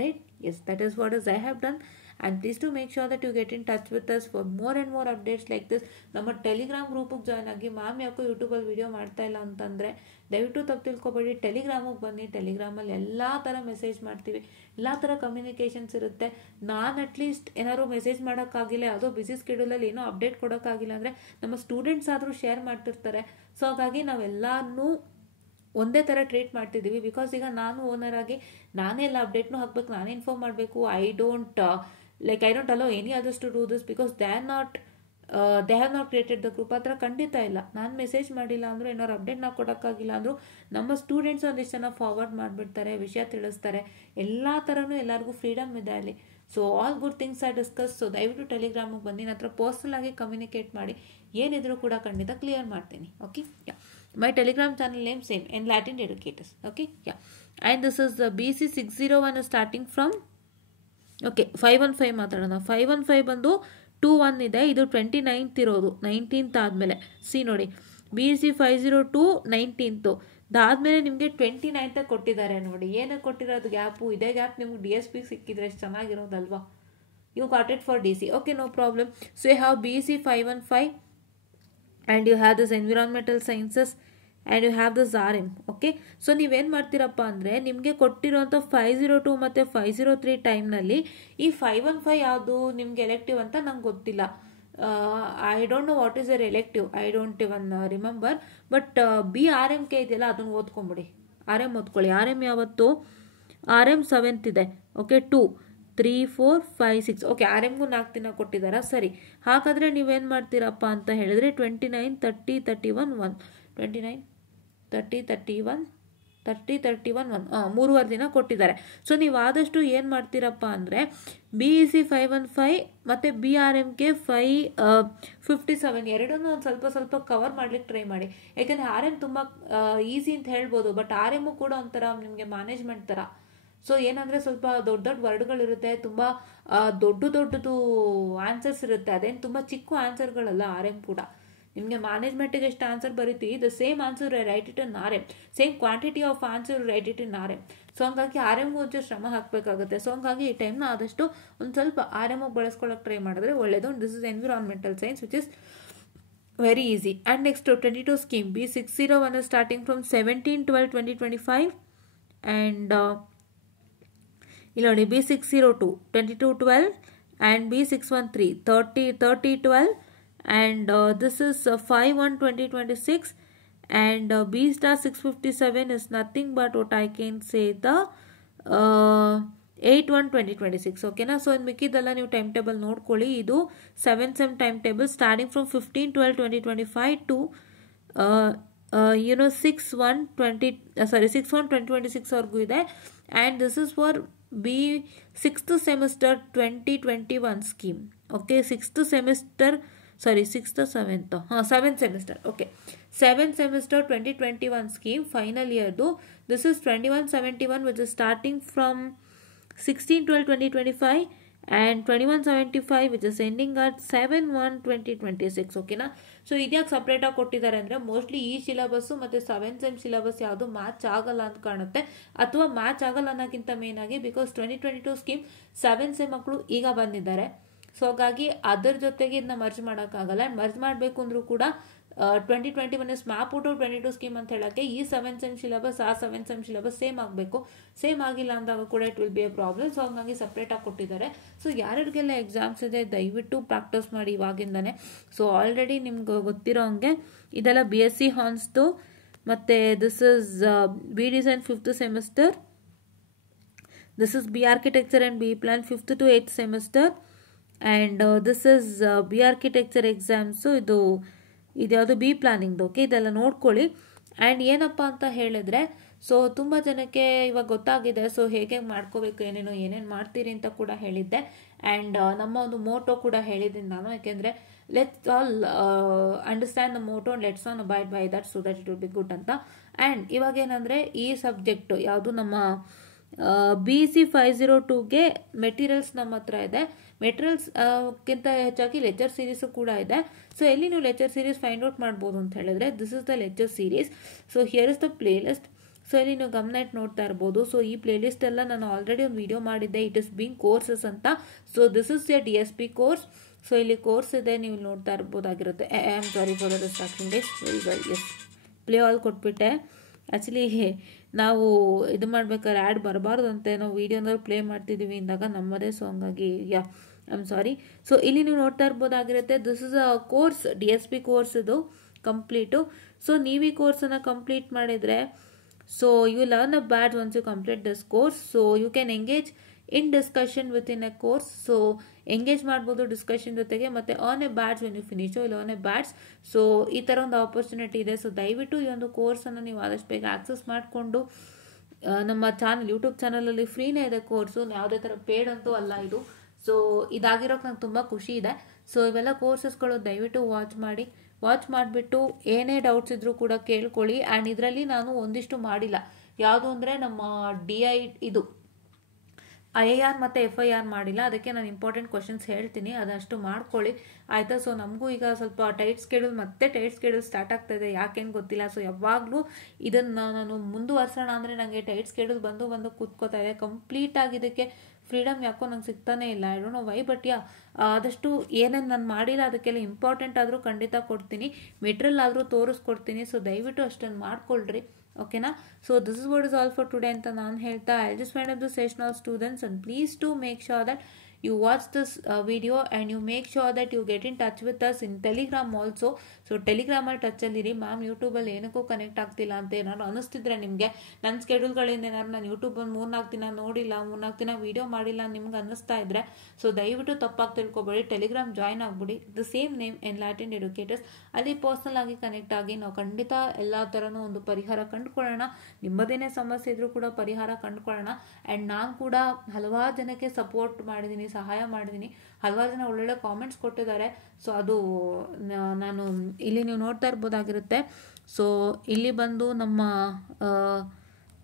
Right? Yes, that is what is I have done. And please to make sure that you get in touch with us for more and more updates like this. ನಮ್ಮ ಟೆಲಿಗ್ರಾಮ್ ಗ್ರೂಪಿಗೆ ಜಾಯ್ನ್ ಆಗಿ. ಮ್ಯಾಮ್ ಯಾಕೋ ಯೂಟ್ಯೂಬಲ್ಲಿ video ಮಾಡ್ತಾ ಇಲ್ಲ ಅಂತಂದರೆ ದಯವಿಟ್ಟು ತಪ್ಪು ತಿಳ್ಕೊಬೇಡಿ, ಟೆಲಿಗ್ರಾಮಿಗೆ ಬನ್ನಿ. ಟೆಲಿಗ್ರಾಮಲ್ಲಿ ಎಲ್ಲ ಥರ ಮೆಸೇಜ್ ಮಾಡ್ತೀವಿ, ಎಲ್ಲ ಥರ ಕಮ್ಯುನಿಕೇಷನ್ಸ್ ಇರುತ್ತೆ. ನಾನು ಅಟ್ಲೀಸ್ಟ್ ಏನಾದ್ರು ಮೆಸೇಜ್ ಮಾಡೋಕ್ಕಾಗಿಲ್ಲ, ಯಾವುದೋ ಬಿಸಿ ಸ್ಕೆಡ್ಯೂಲಲ್ಲಿ ಏನೋ ಅಪ್ಡೇಟ್ ಕೊಡೋಕ್ಕಾಗಿಲ್ಲ ಅಂದರೆ ನಮ್ಮ ಸ್ಟೂಡೆಂಟ್ಸ್ ಆದರೂ ಶೇರ್ ಮಾಡ್ತಿರ್ತಾರೆ. ಸೊ ಹಾಗಾಗಿ ನಾವೆಲ್ಲನೂ ಒಂದೇ ಥರ ಟ್ರೀಟ್ ಮಾಡ್ತಿದ್ದೀವಿ. ಬಿಕಾಸ್ ಈಗ ನಾನು ಓನರ್ ಆಗಿ ನಾನೇ ಎಲ್ಲ ಅಪ್ಡೇಟ್ನೂ ಹಾಕಬೇಕು, ನಾನೇ ಇನ್ಫಾರ್ಮ್ ಮಾಡಬೇಕು. I don't allow any others to do this because they have not created the group. ಆ ಥರ ಖಂಡಿತ ಇಲ್ಲ. ನಾನು ಮೆಸೇಜ್ ಮಾಡಿಲ್ಲ ಅಂದರೂ, ಏನಾದ್ರು ಅಪ್ಡೇಟ್ ನಾವು ಕೊಡೋಕ್ಕಾಗಿಲ್ಲ ಅಂದರೂ ನಮ್ಮ ಸ್ಟೂಡೆಂಟ್ಸ್ ಒಂದಿಷ್ಟು ಜನ ಫಾರ್ವರ್ಡ್ ಮಾಡಿಬಿಡ್ತಾರೆ, ವಿಷಯ ತಿಳಿಸ್ತಾರೆ. ಎಲ್ಲ ಥರನೂ ಎಲ್ಲರಿಗೂ ಫ್ರೀಡಮ್ ಇದೆ ಅಲ್ಲಿ. So all good things are discuss. So ದಯವಿಟ್ಟು ಟೆಲಿಗ್ರಾಮಿಗೆ ಬಂದು ನನ್ನ ಹತ್ರ ಪರ್ಸ್ನಲ್ ಆಗಿ ಕಮ್ಯುನಿಕೇಟ್ ಮಾಡಿ. ಏನಿದ್ರು ಕೂಡ ಖಂಡಿತ ಕ್ಲಿಯರ್ ಮಾಡ್ತೀನಿ. Okay, yeah. My Telegram channel name same, Enlightened Educators. Okay, yeah. And this is the BC601 starting from 515 ಮಾತಾಡೋಣ. 515 ಬಂದು 21 ಇದೆ. ಇದು 29th ಇರೋದು, 19th ಆದಮೇಲೆ. ಸಿ ನೋಡಿ, BC 502 19th ಅದಾದಮೇಲೆ ನಿಮಗೆ 29th ಕೊಟ್ಟಿದ್ದಾರೆ ನೋಡಿ. ಏನಕ್ಕೆ ಕೊಟ್ಟಿರೋದು ಗ್ಯಾಪು? ಇದೇ ಗ್ಯಾಪ್ ನಿಮ್ಗೆ DSP ಸಿಕ್ಕಿದ್ರೆ ಎಷ್ಟು ಚೆನ್ನಾಗಿರೋದಲ್ವಾ? You got it for DC. Okay, no problem. So you have BC 515 and you have this environmental sciences and you have this RM. Okay, so ನೀವೇನು ಮಾಡ್ತೀರಪ್ಪ ಅಂದರೆ, ನಿಮಗೆ ಕೊಟ್ಟಿರೋಂಥ 502 ಮತ್ತು 503 ಟೈಮ್ನಲ್ಲಿ ಈ 515 ಯಾವುದು ನಿಮಗೆ ಎಲೆಕ್ಟಿವ್ ಅಂತ ನಂಗೆ ಗೊತ್ತಿಲ್ಲ. I don't know what is er elective, I don't even remember. But BRMK ಇದೆಯಲ್ಲ ಅದನ್ನು ಓದ್ಕೊಂಬಿಡಿ. RM ಓದ್ಕೊಳ್ಳಿ. RM ಯಾವತ್ತು? RM 7th ಇದೆ. ಓಕೆ, 2 3 4 5 6. ಓಕೆ, RMಗೂ 4 ದಿನ ಕೊಟ್ಟಿದ್ದಾರಾ? ಸರಿ. ಹಾಗಾದರೆ ನೀವೇನು ಮಾಡ್ತೀರಪ್ಪ ಅಂತ ಹೇಳಿದ್ರೆ 29 30 31 1 29 30 31 30 31 1 3 ದಿನ ಕೊಟ್ಟಿದ್ದಾರೆ. ಸೊ ನೀವು ಆದಷ್ಟು ಏನು ಮಾಡ್ತೀರಪ್ಪ ಅಂದರೆ BEC 515 ಮತ್ತು BRMK 557 ಎರಡನ್ನೂ ಒಂದು ಸ್ವಲ್ಪ ಕವರ್ ಮಾಡ್ಲಿಕ್ಕೆ ಟ್ರೈ ಮಾಡಿ. ಯಾಕೆಂದರೆ RM ತುಂಬ ಈಸಿ ಅಂತ ಹೇಳ್ಬೋದು, ಬಟ್ RM ಕೂಡ ಒಂಥರ ನಿಮಗೆ ಮ್ಯಾನೇಜ್ಮೆಂಟ್ ಥರ. ಸೊ ಏನಂದರೆ ಸ್ವಲ್ಪ ದೊಡ್ಡ ವರ್ಡ್ಗಳಿರುತ್ತೆ, ತುಂಬ ದೊಡ್ಡದು ಆನ್ಸರ್ಸ್ ಇರುತ್ತೆ. ಅದೇನು ತುಂಬ ಚಿಕ್ಕ ಆನ್ಸರ್ಗಳಲ್ಲ RM ಕೂಡ. ನಿಮಗೆ ಮ್ಯಾನೇಜ್ಮೆಂಟಿಗೆ ಎಷ್ಟು ಆನ್ಸರ್ ಬರೀತೀವಿ, the same answer write it in RM, same quantity of answer write it in RM. So ಹಂಗಾಗಿ RMಗೂ ಒಂಚೂರು ಶ್ರಮ ಹಾಕಬೇಕಾಗುತ್ತೆ. ಸೊ ಹಂಗಾಗಿ ಈ ಟೈಮ್ನ ಆದಷ್ಟು ಒಂದು ಸ್ವಲ್ಪ RMಗೆ ಬಳಸ್ಕೊಳ್ಳೋಕೆ ಟ್ರೈ ಮಾಡಿದ್ರೆ ಒಳ್ಳೆಯದು. This is environmental science which is very easy. And next 22 scheme B601 is starting from 17/12/2025 and ಇಲ್ಲಿ ನೋಡಿ B602 22/12 and B613 30/12 and this is 5/1/2026 and B star 657 is nothing but what I can say the 8/1/2026. ಓಕೆನಾ? So ಇನ್ನು ಮಿಕ್ಕಿದ್ದೆಲ್ಲ ನೀವು time table ನೋಡ್ಕೊಳ್ಳಿ. ಇದು 7th SEM time table starting from 15/12/2025 to 6/1/2026 ವರೆಗೂ ಇದೆ. And this is for B6th semester 2021 scheme. Okay, 6th semester, sorry 6th 7th, 7th semester. Okay, 7th semester 2021 scheme final year do. This is 2171 which is starting from 16/12/2025 and 2175 which is ending at 7/1/2026. ಓಕೆನಾ? So ಇದ್ಯಾಕೆ ಸಪ್ರೇಟಾಗಿ ಕೊಟ್ಟಿದ್ದಾರೆ ಅಂದರೆ mostly ಈ syllabus ಮತ್ತು 7th SEM syllabus ಯಾವುದು match ಆಗಲ್ಲ ಅಂತ ಕಾಣುತ್ತೆ, ಅಥವಾ ಮ್ಯಾಚ್ ಆಗಲ್ಲ ಅನ್ನೋಕ್ಕಿಂತ ಮೇನಾಗಿ ಬಿಕಾಸ್ 2022 ಸ್ಕೀಮ್ 7th SEM ಮಕ್ಕಳು ಈಗ ಬಂದಿದ್ದಾರೆ. ಸೊ ಹಾಗಾಗಿ ಅದರ ಜೊತೆಗೆ ಇದನ್ನ ಮರ್ಜ್ ಮಾಡೋಕ್ಕಾಗಲ್ಲ. ಮರ್ಜ್ ಮಾಡಬೇಕು ಅಂದರೂ ಕೂಡ 2021 ಇಸ್ ಮ್ಯಾಪ್ ಔಟ್ 22 ಸ್ಕೀಮ್ ಅಂತ ಹೇಳೋಕ್ಕೆ ಈ 7th SEM ಸಿಲೆಬಸ್ ಆ 7th SEM ಸಿಲೆಬಸ್ ಸೇಮ್ ಆಗಬೇಕು. ಸೇಮ್ ಆಗಿಲ್ಲ ಅಂದಾಗ ಕೂಡ it will be A problem. So ಹಂಗಾಗಿ ಸಪ್ರೇಟಾಗಿ ಕೊಟ್ಟಿದ್ದಾರೆ. ಸೊ ಯಾರ್ಯಾರಿಗೆಲ್ಲ ಎಕ್ಸಾಮ್ಸ್ ಇದೆ ದಯವಿಟ್ಟು ಪ್ರಾಕ್ಟೀಸ್ ಮಾಡಿ ಇವಾಗಿಂದನೇ. ಸೊ ಆಲ್ರೆಡಿ ನಿಮ್ಗೆ ಗೊತ್ತಿರೋ ಹಂಗೆ ಇದೆಲ್ಲ BSc ಹಾನ್ಸ್ದು, ಮತ್ತು this is B design 5th semester, this is B architecture and B plan 5th to 8th semester, and this is B architecture exams. ಇದ್ಯಾವುದು B ಪ್ಲಾನಿಂಗ್ದು. ಓಕೆ, ಇದೆಲ್ಲ ನೋಡ್ಕೊಳ್ಳಿ. ಆ್ಯಂಡ್ ಏನಪ್ಪ ಅಂತ ಹೇಳಿದ್ರೆ, ಸೊ ತುಂಬ ಜನಕ್ಕೆ ಇವಾಗ ಗೊತ್ತಾಗಿದೆ ಸೊ ಹೇಗೆ ಮಾಡ್ಕೋಬೇಕು, ಏನೇನು ಮಾಡ್ತೀರಿ ಅಂತ ಕೂಡ ಹೇಳಿದ್ದೆ. ಆ್ಯಂಡ್ ನಮ್ಮ ಒಂದು ಮೋಟೋ ಕೂಡ ಹೇಳಿದ್ದೀನಿ ನಾನು, ಯಾಕೆಂದರೆ let's all understand the motto and let's on abide by that so that it will be good ಅಂತ. ಆ್ಯಂಡ್ ಇವಾಗ ಏನಂದರೆ ಈ ಸಬ್ಜೆಕ್ಟು ಯಾವುದು ನಮ್ಮ BEC 502ಗೆ ಮೆಟೀರಿಯಲ್ಸ್ ನಮ್ಮ ಹತ್ರ ಇದೆ. ಮೆಟೀರಿಯಲ್ಸ್ಗಿಂತ ಹೆಚ್ಚಾಗಿ ಲೆಕ್ಚರ್ ಸೀರೀಸು ಕೂಡ ಇದೆ. ಸೊ ಎಲ್ಲಿ ನೀವು ಲೆಕ್ಚರ್ ಸೀರೀಸ್ ಫೈಂಡ್ ಔಟ್ ಮಾಡ್ಬೋದು ಅಂತ ಹೇಳಿದ್ರೆ this is the lecture series. So here is the play list. So ಇಲ್ಲಿ ನೀವು ಗಮನ ಇಟ್ಟು ನೋಡ್ತಾ ಇರ್ಬೋದು. ಸೊ ಈ ಪ್ಲೇ ಲಿಸ್ಟ್ ಎಲ್ಲ ನಾನು ಆಲ್ರೆಡಿ ಒಂದು ವಿಡಿಯೋ ಮಾಡಿದ್ದೆ, ಇಟ್ ಇಸ್ ಬೀಂಗ್ ಕೋರ್ಸಸ್ ಅಂತ. So this is a DSP course. So ಇಲ್ಲಿ ಕೋರ್ಸ್ ಇದೆ, ನೀವು ನೋಡ್ತಾ ಇರ್ಬೋದಾಗಿರುತ್ತೆ. I am sorry for the distraction guys. Very well, yes play all ಕೊಟ್ಬಿಟ್ಟೆ. ಆ್ಯಕ್ಚುಲಿ ನಾವು ಇದು ಮಾಡ್ಬೇಕಾದ್ರೆ ಆ್ಯಡ್ ಬರಬಾರ್ದು ಅಂತ ನಾವು ವೀಡಿಯೋನಲ್ಲಿ ಪ್ಲೇ ಮಾಡ್ತಿದ್ದೀವಿ ಅಂದಾಗ ನಮ್ಮದೇ. ಸೊ ಹಂಗಾಗಿ ಐ ಆಮ್ ಸಾರಿ. ಸೊ ಇಲ್ಲಿ ನೀವು ನೋಡ್ತಾ ಇರ್ಬೋದಾಗಿರುತ್ತೆ, this is a course, DSP course ಇದು ಕಂಪ್ಲೀಟು. ಸೊ ನೀವು ಈ ಕೋರ್ಸನ್ನು ಕಂಪ್ಲೀಟ್ ಮಾಡಿದರೆ so you learn a badge once you complete this course. So you can engage in discussion with in a course. So engage ಮಾಡ್ಬೋದು discussion ಜೊತೆಗೆ, ಮತ್ತು earn a badges when you finish will earn a badges. So ಈ ಥರ ಒಂದು opportunity ಇದೆ. So ದಯವಿಟ್ಟು ಈ ಒಂದು ಕೋರ್ಸನ್ನು ನೀವು ಆದಷ್ಟು ಬೇಗ ಆಕ್ಸೆಸ್ ಮಾಡಿಕೊಂಡು ನಮ್ಮ ಚಾನಲ್ ಯೂಟ್ಯೂಬ್ ಚಾನಲಲ್ಲಿ ಫ್ರೀನೇ ಇದೆ ಕೋರ್ಸು, ಯಾವುದೇ ಥರ ಪೇಡ್ ಅಂತೂ ಅಲ್ಲ ಇದು. ಸೊ ಇದಾಗಿರೋಕೆ ನಂಗೆ ತುಂಬ ಖುಷಿ ಇದೆ. ಸೊ ಇವೆಲ್ಲ ಕೋರ್ಸಸ್ಗಳು ದಯವಿಟ್ಟು ವಾಚ್ ಮಾಡಿಬಿಟ್ಟು ಏನೇ ಡೌಟ್ಸ್ ಇದ್ದರೂ ಕೂಡ ಕೇಳ್ಕೊಳ್ಳಿ. ಆ್ಯಂಡ್ ಇದರಲ್ಲಿ ನಾನು ಒಂದಿಷ್ಟು ಮಾಡಿಲ್ಲ, ಯಾವುದು ಅಂದರೆ ನಮ್ಮ DI ಇದು IIR ಮತ್ತು FIR ಮಾಡಿಲ್ಲ. ಅದಕ್ಕೆ ನಾನು ಇಂಪಾರ್ಟೆಂಟ್ ಕ್ವಶನ್ಸ್ ಹೇಳ್ತೀನಿ, ಅದಷ್ಟು ಮಾಡ್ಕೊಳ್ಳಿ ಆಯಿತಾ. ಸೊ ನಮಗೂ ಈಗ ಸ್ವಲ್ಪ ಟೈಟ್ ಸ್ಕೆಡ್ಯೂಲ್ ಸ್ಟಾರ್ಟ್ ಆಗ್ತಾಯಿದೆ, ಯಾಕೇನು ಗೊತ್ತಿಲ್ಲ. ಸೊ ಯಾವಾಗಲೂ ಇದನ್ನು ನಾನು ಮುಂದುವರ್ಸೋಣ ಅಂದರೆ ನನಗೆ ಟೈಟ್ ಸ್ಕೆಡ್ಯೂಲ್ ಬಂದು ಕೂತ್ಕೋತಾ ಇದೆ. ಕಂಪ್ಲೀಟಾಗಿ ಇದಕ್ಕೆ ಫ್ರೀಡಮ್ ಯಾಕೋ ನಂಗೆ ಸಿಗ್ತಾನೆ ಇಲ್ಲ. I don't know why, but ಆದಷ್ಟು ಏನೇನು ನಾನು ಮಾಡಿಲ್ಲ ಅದಕ್ಕೆಲ್ಲ ಇಂಪಾರ್ಟೆಂಟ್ ಆದರೂ ಖಂಡಿತ ಕೊಡ್ತೀನಿ, ಮೆಟೀರಿಯಲ್ ಆದರೂ ತೋರಿಸ್ಕೊಡ್ತೀನಿ. ಸೊ ದಯವಿಟ್ಟು ಅಷ್ಟನ್ನು ಮಾಡ್ಕೊಳ್ರಿ, ಓಕೆನಾ. So this is what is all for today ಅಂತ ನಾನು ಹೇಳ್ತಾ I just wind up the session of students, and please to make sure that you watch this video and you make sure that you get in touch with us in Telegram also. So ಟೆಲಿಗ್ರಾಮಲ್ಲಿ ಟಚಲ್ಲಿರಿ. Ma'am ಯೂಟ್ಯೂಬಲ್ಲಿ ಏನಕ್ಕೂ connect ಆಗ್ತಿಲ್ಲ ಅಂತ ಏನಾದ್ರು ಅನಿಸ್ತಿದ್ರೆ ನಿಮಗೆ, ನನ್ನ ಸ್ಕೆಡ್ಯೂಲ್ಗಳಿಂದ ಏನಾದ್ರು ನಾನು ಯೂಟ್ಯೂಬಲ್ಲಿ 3-4 ದಿನ ನೋಡಿಲ್ಲ, 3-4 ದಿನ ವೀಡಿಯೋ ಮಾಡಿಲ್ಲ ನಿಮ್ಗೆ ಅನ್ನಿಸ್ತಾ ಇದ್ರೆ, ಸೊ ದಯವಿಟ್ಟು ತಪ್ಪಾಗಿ ತಿಳ್ಕೊಬೇಡಿ, ಟೆಲಿಗ್ರಾಮ್ ಜಾಯ್ನ್ ಆಗ್ಬಿಡಿ. The same name enlightened educators. ಅಲ್ಲಿ ಪರ್ಸ್ನಲ್ ಆಗಿ ಕನೆಕ್ಟ್ ಆಗಿ ನಾವು ಖಂಡಿತ ಎಲ್ಲ ಥರನೂ ಒಂದು ಪರಿಹಾರ ಕಂಡುಕೊಳ್ಳೋಣ. ನಿಮ್ಮದೇನೇ ಸಮಸ್ಯೆ ಇದ್ರೂ ಕೂಡ ಪರಿಹಾರ ಕಂಡುಕೊಳ್ಳೋಣ. ಆ್ಯಂಡ್ ನಾನು ಕೂಡ ಹಲವಾರು ಜನಕ್ಕೆ ಸಪೋರ್ಟ್ ಮಾಡಿದ್ದೀನಿ, ಸಹಾಯ ಮಾಡಿದ್ದೀನಿ. ಹಲವಾರು ಜನ ಒಳ್ಳೊಳ್ಳೆ ಕಾಮೆಂಟ್ಸ್ ಕೊಟ್ಟಿದ್ದಾರೆ. ಸೊ ಅದು ನಾನು ಇಲ್ಲಿ ನೀವು ನೋಡ್ತಾ ಇರ್ಬೋದಾಗಿರುತ್ತೆ. ಸೊ ಇಲ್ಲಿ ಬಂದು ನಮ್ಮ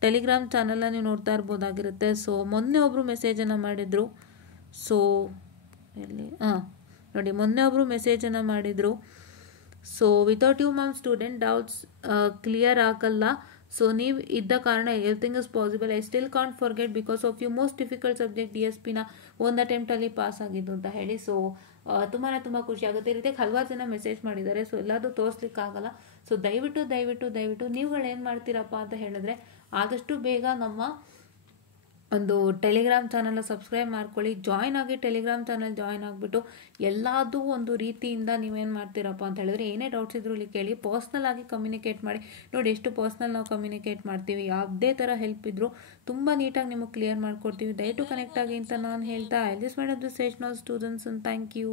ಟೆಲಿಗ್ರಾಮ್ ಚಾನಲ್ನ ನೀವು ನೋಡ್ತಾ ಇರ್ಬೋದಾಗಿರುತ್ತೆ. ಸೊ ಮೊನ್ನೆ ಒಬ್ಬರು ಮೆಸೇಜನ್ನು ಮಾಡಿದರು. ಸೊ ಇಲ್ಲಿ ನೋಡಿ, ಮೊನ್ನೆ ಒಬ್ಬರು ಮೆಸೇಜನ್ನು ಮಾಡಿದರು. So without you ma'am student doubts clear ಆಗಲ್ಲ. ಸೊ ನೀವು ಇದ್ದ ಕಾರಣ everything is possible. I still can't forget because of you most difficult subject DSPನ ಒಂದು ಅಟೆಂಪ್ಟಲ್ಲಿ ಪಾಸ್ ಆಗಿದ್ದು ಅಂತ ಹೇಳಿ. ಸೊ ತುಂಬ ಖುಷಿ ಆಗುತ್ತೆ. ಈ ರೀತಿ ಹಲವಾರು ಜನ ಮೆಸೇಜ್ ಮಾಡಿದ್ದಾರೆ. ಸೊ ಎಲ್ಲದೂ ತೋರಿಸ್ಲಿಕ್ಕಾಗಲ್ಲ. ಸೊ ದಯವಿಟ್ಟು ನೀವುಗಳೇನು ಮಾಡ್ತೀರಪ್ಪ ಅಂತ ಹೇಳಿದ್ರೆ, ಆದಷ್ಟು ಬೇಗ ನಮ್ಮ ಒಂದು ಟೆಲಿಗ್ರಾಮ್ ಚಾನಲ್ನ ಸಬ್ಸ್ಕ್ರೈಬ್ ಮಾಡ್ಕೊಳ್ಳಿ, ಜಾಯ್ನ್ ಆಗಿ ಟೆಲಿಗ್ರಾಮ್ ಚಾನಲ್ ಜಾಯ್ನ್ ಆಗಿಬಿಟ್ಟು ಎಲ್ಲದೂ ಒಂದು ರೀತಿಯಿಂದ ನೀವೇನು ಮಾಡ್ತೀರಪ್ಪ ಅಂತ ಹೇಳಿದ್ರೆ, ಏನೇ ಡೌಟ್ಸ್ ಇದ್ರೂ ಇಲ್ಲಿ ಕೇಳಿ, ಪರ್ಸ್ನಲ್ ಆಗಿ ಕಮ್ಯುನಿಕೇಟ್ ಮಾಡಿ. ನೋಡಿ ಎಷ್ಟು ಪರ್ಸ್ನಲ್ ನಾವು ಕಮ್ಯುನಿಕೇಟ್ ಮಾಡ್ತೀವಿ. ಯಾವುದೇ ಥರ ಹೆಲ್ಪ್ ಇದ್ದರೂ ತುಂಬ ನೀಟಾಗಿ ನಿಮಗೆ ಕ್ಲಿಯರ್ ಮಾಡ್ಕೊಡ್ತೀವಿ. ದಯವಿಟ್ಟು ಕನೆಕ್ಟ್ ಆಗಿ ಅಂತ ನಾನು ಹೇಳ್ತಾ, I this made of the session of students and thank you.